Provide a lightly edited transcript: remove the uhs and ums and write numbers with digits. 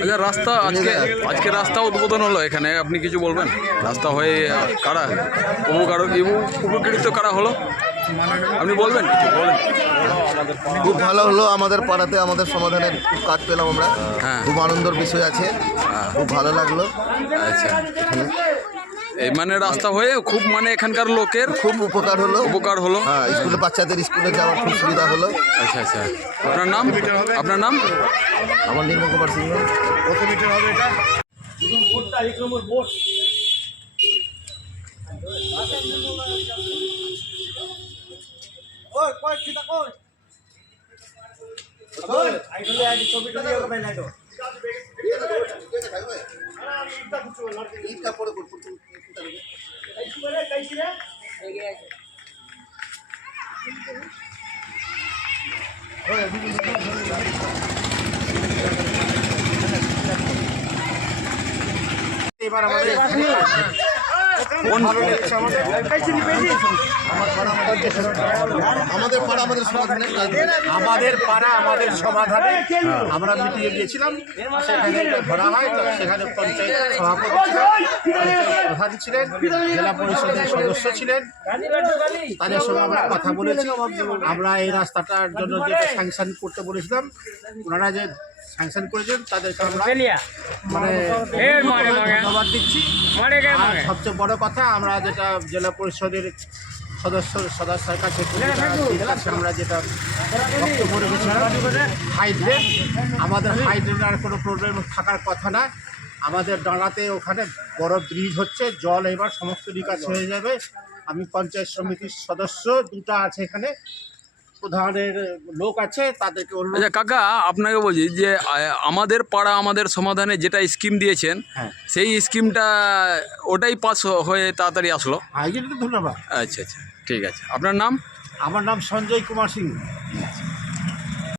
আচ্ছা, রাস্তা আজকে রাস্তা উদ্বোধন হলো এখানে, আপনি কিছু বলবেন? রাস্তা হয়ে কারা উপকৃত কারা হলো, আপনি বলবেন কিছু? বলেন। খুব ভালো হলো, আমাদের পাড়াতে আমাদের সমাধানের খুব কাজ পেলাম আমরা। হ্যাঁ, খুব আনন্দের বিষয় আছে, খুব ভালো লাগলো। আচ্ছা, এই মানে রাস্তা হয়ে খুব মানে এখানকার লোকের খুব উপকার হলো। হ্যাঁ, স্কুলে বাচ্চাদের স্কুলে যাওয়ার খুব সুবিধা হলো। আচ্ছা আচ্ছা, আপনার নাম? আপনার নাম? আমার নির্মল কুমার সিংহ। কত মিটার হবে এটা? এবার আমাদের আমাদের সমাধানে আমরা মিটিংয়ে গিয়েছিলাম, সেখানে ধরা হয়। সেখানে পঞ্চায়েত সভাপতি প্রধান ছিলেন, জেলা পরিষদের সদস্য ছিলেন, তাদের সঙ্গে আমরা কথা বলেছি। আমরা এই রাস্তাটার জন্য যেটা স্যাংশন করতে বলেছিলাম, ওনারা যে স্যাংশন করেছেন তাদেরকে আমরা মানে ধন্যবাদ দিচ্ছি। আর সবচেয়ে বড় কথা, আমরা যেটা জেলা পরিষদের সদস্যের কাছে আমরা যেটা বক্তব্য রেখেছিলাম, হাইড্রেন, আমাদের হাইড্রেনের কোনো প্রবলেম থাকার কথা না। আমাদের ডাঁড়াতে ওখানে বড় ব্রিজ হচ্ছে, জল এবার সমস্ত নিকাশ হয়ে যাবে। আমি পঞ্চায়েত সমিতির সদস্য, দুটো আছে এখানে, প্রধানের লোক আছে, তাদেরকে। আচ্ছা কাকা, আপনাকে বলছি যে আমাদের পাড়া আমাদের সমাধানে যেটা স্কিম দিয়েছেন, সেই স্কিমটা ওটাই পাস হয়ে তাড়াতাড়ি আসলো। ধন্যবাদ। আচ্ছা আচ্ছা, ঠিক আছে। আপনার নাম? আমার নাম সঞ্জয় কুমার সিং।